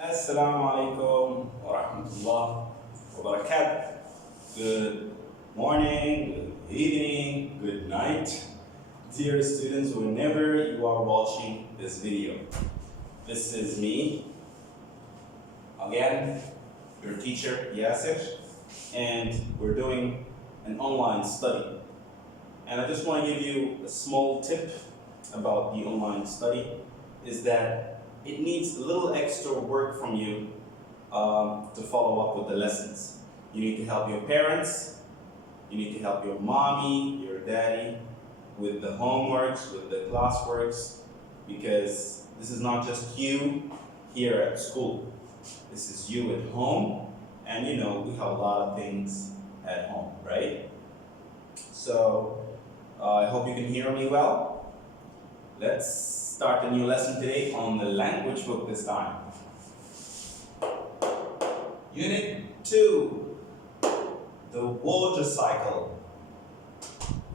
Assalamu alaikum wa rahmatullah wa barakatuh. Good morning, good evening, good night, dear students, whenever you are watching this video. This is me, again, your teacher Yasir, and we're doing an online study. And I just want to give you a small tip about the online study, is that it needs a little extra work from you to follow up with the lessons. You need to help your parents, you need to help your mommy, your daddy with the homeworks, with the classworks, because this is not just you here at school. This is you at home, and you know, we have a lot of things at home, right? So, I hope you can hear me well. Let's start a new lesson today on the language book this time. Unit 2, the water cycle.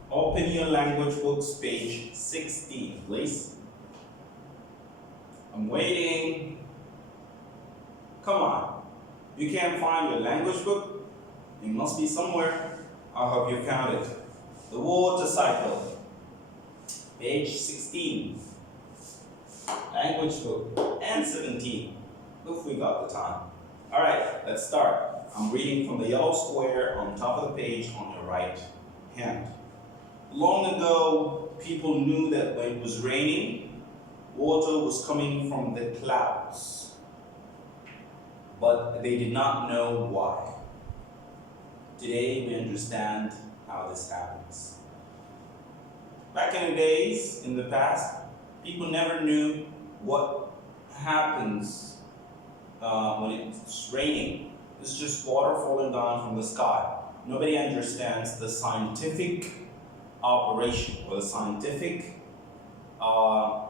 Open your language books, page 16, please. I'm waiting. Come on. You can't find your language book? It must be somewhere. I hope you found it. The water cycle, page 16. Language book, and 17, if we got the time. Alright, let's start. I'm reading from the yellow square on top of the page on your right hand. Long ago, people knew that when it was raining, water was coming from the clouds. But they did not know why. Today, we understand how this happens. Back in the days, in the past, people never knew what happens when it's raining. It's just water falling down from the sky. Nobody understands the scientific operation or the scientific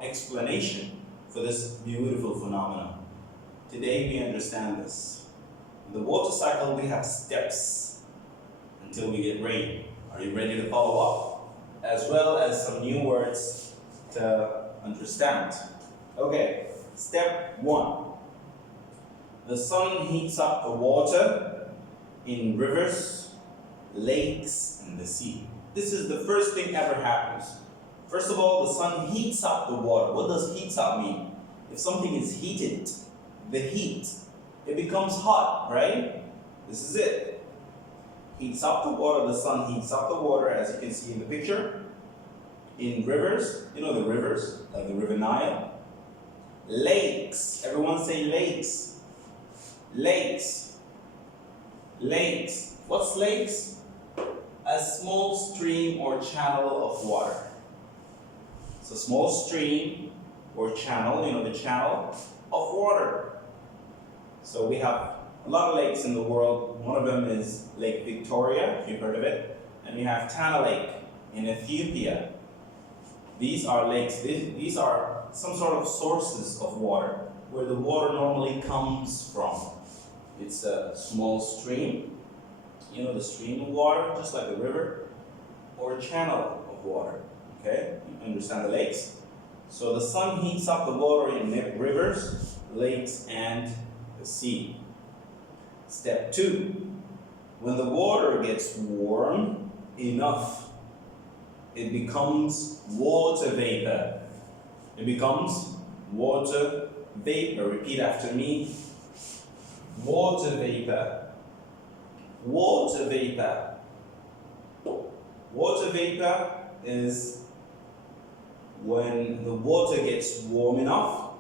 explanation for this beautiful phenomenon. Today we understand this. In the water cycle, we have steps until we get rain. Are you ready to follow up? As well as some new words to understand. Okay, step 1. The sun heats up the water in rivers, lakes, and the sea. This is the first thing ever happens. First of all, the sun heats up the water. What does heats up mean? If something is heated, the heat, it becomes hot, right? This is it. Heats up the water, the sun heats up the water, as you can see in the picture. In rivers, you know the rivers, like the River Nile. Lakes, everyone say lakes. Lakes. Lakes. What's lakes? A small stream or channel of water. It's a small stream or channel, you know the channel of water. So we have a lot of lakes in the world. One of them is Lake Victoria, if you've heard of it. And we have Tana Lake in Ethiopia. These are lakes, these are some sort of sources of water, where the water normally comes from. It's a small stream, you know, the stream of water, just like a river, or a channel of water, okay? You understand the lakes? So the sun heats up the water in rivers, lakes, and the sea. Step 2, when the water gets warm enough, it becomes water vapor. It becomes water vapor. Repeat after me. Water vapor. Water vapor. Water vapor is when the water gets warm enough,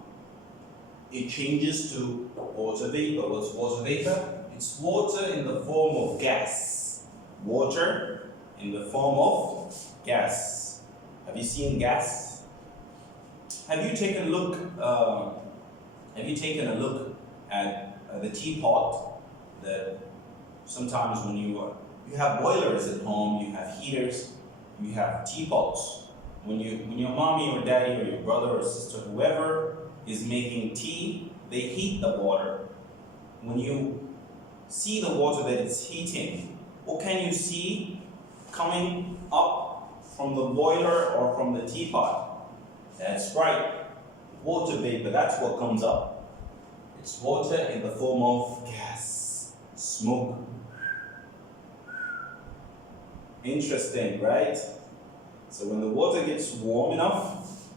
it changes to water vapor. What's water vapor? It's water in the form of gas. Water in the form of gas. Have you seen gas? Have you taken a look? At the teapot? That sometimes when you have boilers at home, you have heaters, you have teapots. When your mommy or daddy or your brother or sister, whoever is making tea, they heat the water. When you see the water that it's heating, what can you see coming up from the boiler or from the teapot? That's right, water vapor, that's what comes up. It's water in the form of gas, smoke. Interesting, right? So when the water gets warm enough,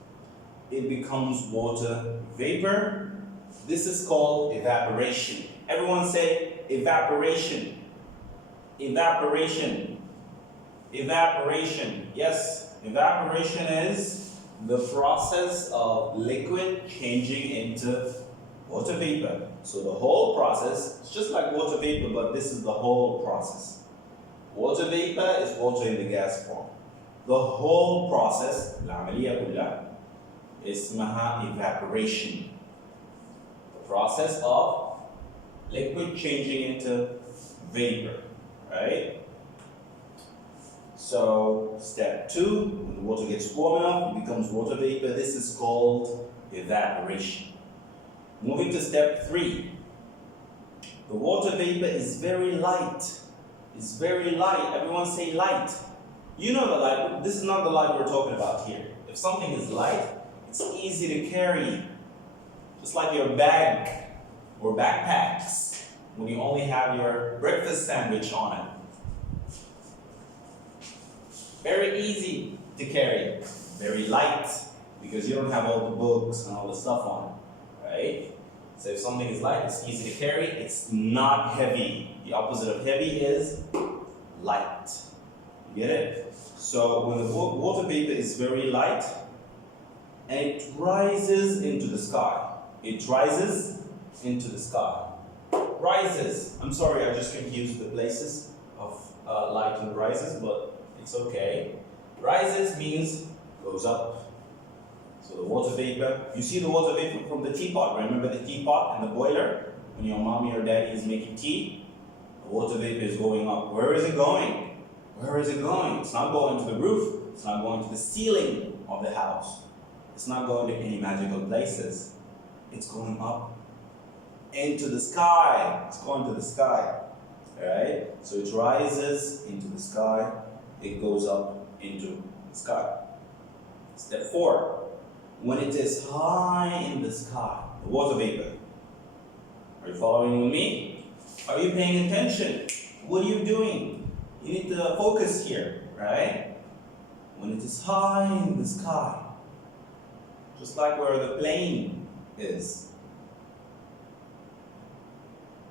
it becomes water vapor. This is called evaporation. Everyone say evaporation. Evaporation. Evaporation. Yes, evaporation is the process of liquid changing into water vapor. So the whole process, it's just like water vapor, but this is the whole process. Water vapor is water in the gas form. The whole process, العملية كلها, اسمها evaporation. The process of liquid changing into vapor, right? So step 2, when the water gets warm enough, it becomes water vapor. This is called evaporation. Moving to step 3, the water vapor is very light. It's very light. Everyone say light. You know the light. This is not the light we're talking about here. If something is light, it's easy to carry. Just like your bag or backpacks when you only have your breakfast sandwich on it. Very easy to carry. Very light because you don't have all the books and all the stuff on it, right? So if something is light, it's easy to carry. It's not heavy. The opposite of heavy is light. You get it? So when the water vapor is very light and it rises into the sky. It rises into the sky. Rises. I'm sorry, I just confused the places of light and rises, but it's okay. Rises means goes up. So the water vapor, you see the water vapor from the teapot. Remember the teapot and the boiler? When your mommy or daddy is making tea, the water vapor is going up. Where is it going? Where is it going? It's not going to the roof. It's not going to the ceiling of the house. It's not going to any magical places. It's going up into the sky. It's going to the sky. Alright? So it rises into the sky. It goes up into the sky. Step 4. When it is high in the sky, the water vapor. Are you following with me? Are you paying attention? What are you doing? You need to focus here, right? When it is high in the sky, just like where the plane is,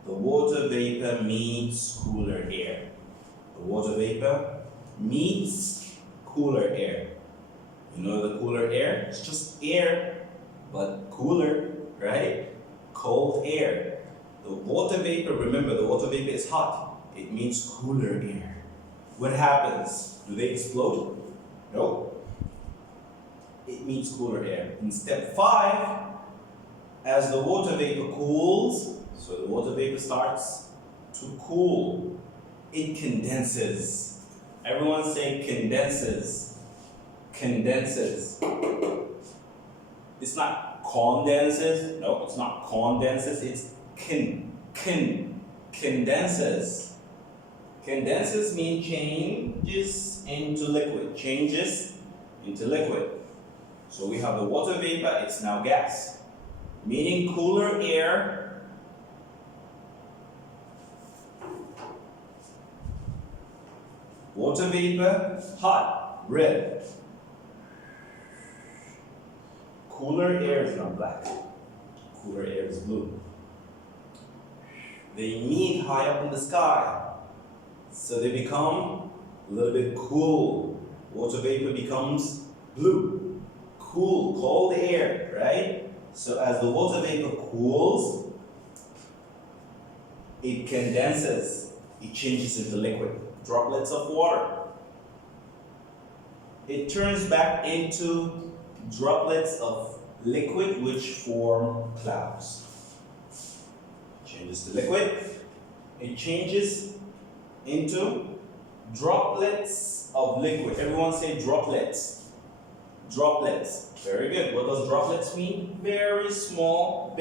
the water vapor meets cooler air. The water vapor meets cooler air. You know the cooler air? It's just air, but cooler, right? Cold air. The water vapor, remember the water vapor is hot. It means cooler air. What happens? Do they explode? No. It means cooler air. In step 5, as the water vapor cools, so the water vapor starts to cool, it condenses. Everyone say condenses. Condenses. It's not condenses. No, it's not condenses. It's condenses. Condenses mean changes into liquid. Changes into liquid. So we have the water vapor. It's now gas, meaning cooler air. Water vapor, hot, red. Cooler air is not black. Cooler air is blue. They meet high up in the sky. So they become a little bit cool. Water vapor becomes blue. Cool, cold air, right? So as the water vapor cools, it condenses. It changes into liquid. Droplets of water. It turns back into droplets of liquid which form clouds. Changes to liquid. It changes into droplets of liquid. Everyone say droplets. Droplets. Very good. What does droplets mean? Very small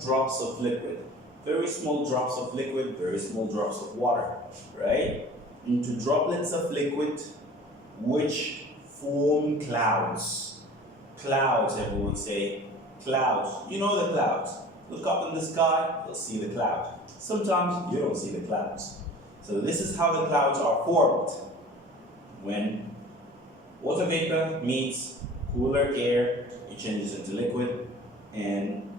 drops of liquid. Very small drops of liquid, very small drops of water, right? Into droplets of liquid which form clouds. Clouds, everyone say Clouds. You know the clouds. Look up in the sky, you'll see the cloud. Sometimes you don't see the clouds. So this is how the clouds are formed. When water vapor meets cooler air, it changes into liquid and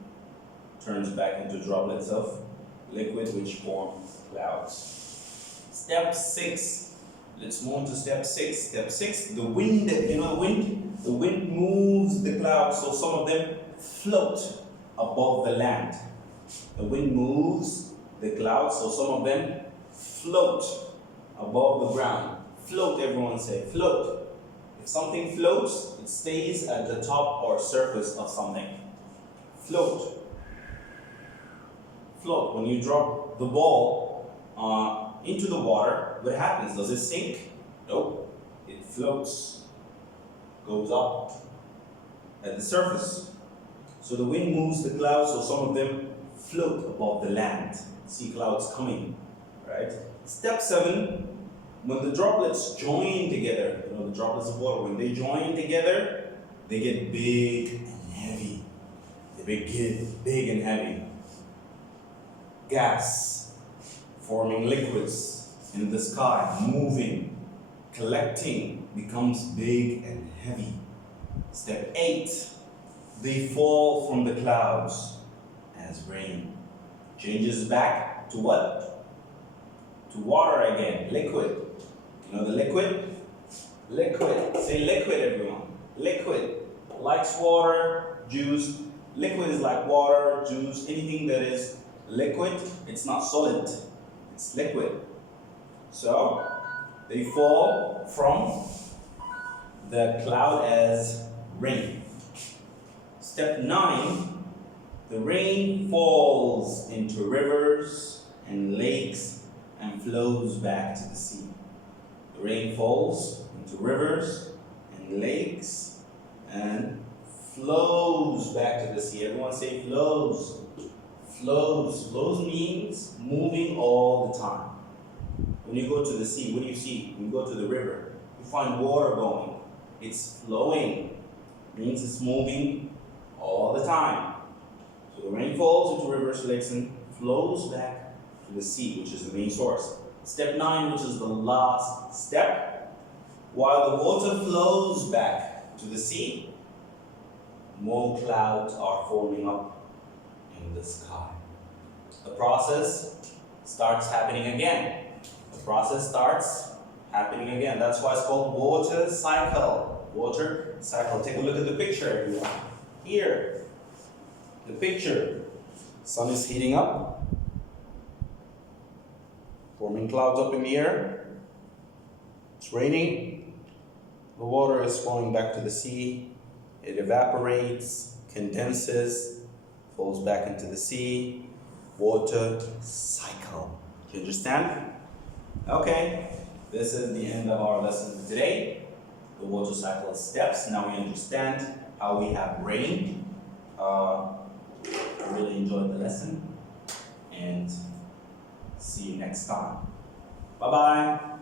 turns back into droplets of liquid which form clouds. Step 6. Let's move on to step 6. Step 6, the wind, you know the wind? The wind moves the clouds so some of them float above the land. The wind moves the clouds so some of them float above the ground. Float, everyone say, float. If something floats, it stays at the top or surface of something. Float. Float. When you drop the ball into the water, what happens? Does it sink? Nope. It floats. Goes up at the surface. So the wind moves the clouds so some of them float above the land. See clouds coming, right? Step 7, when the droplets join together, you know the droplets of water, when they join together, they get big and heavy. They get big and heavy. Gas, forming liquids in the sky, moving, collecting, becomes big and heavy. Step 8, they fall from the clouds as rain. Changes back to what? To water again, liquid. You know the liquid? Liquid. Say liquid, everyone. Liquid. Likes water, juice. Liquid is like water, juice, anything that is liquid, it's not solid. It's liquid. So, they fall from the cloud as rain. Step 9, the rain falls into rivers and lakes and flows back to the sea. The rain falls into rivers and lakes and flows back to the sea. Everyone say flows. Flows. Flows means moving all the time. When you go to the sea, what do you see? When you go to the river, you find water going. It's flowing. It means it's moving all the time. So the rain falls into rivers, lakes, and flows back to the sea, which is the main source. Step 9, which is the last step, while the water flows back to the sea, more clouds are forming up in the sky. The process starts happening again. The process starts happening again. That's why it's called water cycle. Water cycle. Take a look at the picture, everyone. Here, the picture. Sun is heating up, forming clouds up in the air. It's raining. The water is flowing back to the sea. It evaporates, condenses, falls back into the sea. Water cycle. Do you understand? Okay, this is the end of our lesson for today. The water cycle steps. Now we understand how we have rain. I really enjoyed the lesson and see you next time. Bye-bye.